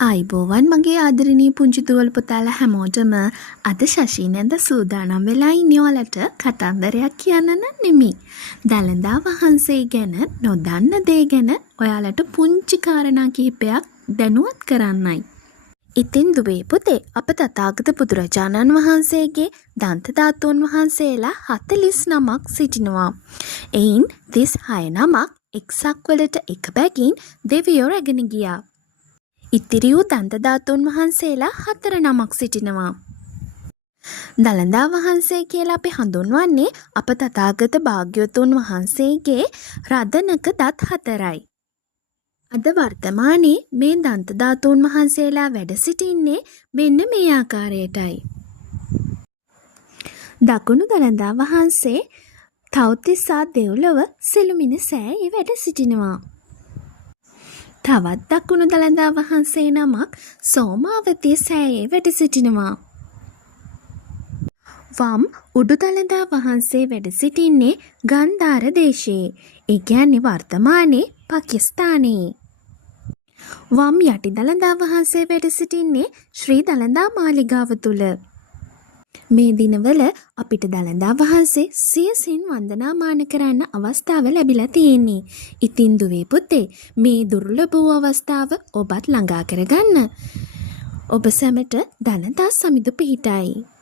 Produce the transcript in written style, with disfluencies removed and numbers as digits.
ආයිබෝවන් මගේ ආදරණීය පුංචි දුවල පුතාලා හැමෝටම අද ශෂීනන්ද සූදානම් වෙලා ඉන්නේ ඔයාලට කතන්දරයක් කියන්න නෙමෙයි. දළදා වහන්සේ ගැන නොදන්න දේ ගැන ඔයාලට පුංචි කාරණා කිහිපයක් දැනුවත් කරන්නයි. ඉතින් දුවේ පුතේ අප තථාගත බුදුරජාණන් වහන්සේගේ දන්ත ධාතුන් වහන්සේලා 49ක් සිටිනවා. එයින් 36 නමක් එක්සක් වලට එක බැගින් දෙවියෝ රැගෙන ගියා. ඉතිරි වූ දන්ත ධාතුන් වහන්සේලා 4 නමක් සිටිනවා. දළදා වහන්සේ කියලා අපි හඳුන්වන්නේ අප තථාගත භාග්‍යවතුන් වහන්සේගේ රදනක දත් 4යි. අද වර්තමානයේ මේ දන්ත ධාතුන් වහන්සේලා වැඩ සිටින්නේ මෙන්න මේ ආකාරයටයි. දකුණු දළදා වහන්සේ තව්තිසා දෙව්ලොව සිළුමිණ සෑයේ වැඩ සිටිනවා. තවත් දකුණු දළදා වහන්සේ නමක් සෝමාවතී සෑයේ වැඩ සිටිනවා. වම් උඩු දළදා වහන්සේ වැඩ සිටින්නේ ගන්ධාර දේශයේ. ඒ කියන්නේ වර්තමානයේ පාකිස්තානයේ. වම් යටි දළදා වහන්සේ වැඩ සිටින්නේ ශ්‍රී දළදා මාලිගාව තුල. මේ දිනවල අපිට දළදා වහන්සේ සියසින් වන්දනාමාන කරන්න අවස්ථාව ලැබිලා තියෙන්නේ. ඉතින් දුවේ පුතේ මේ දුර්ලභ වූ අවස්ථාව ඔබත් ළඟා කරගන්න. ඔබ සැමට දළදා සමිඳු පිහිටයි.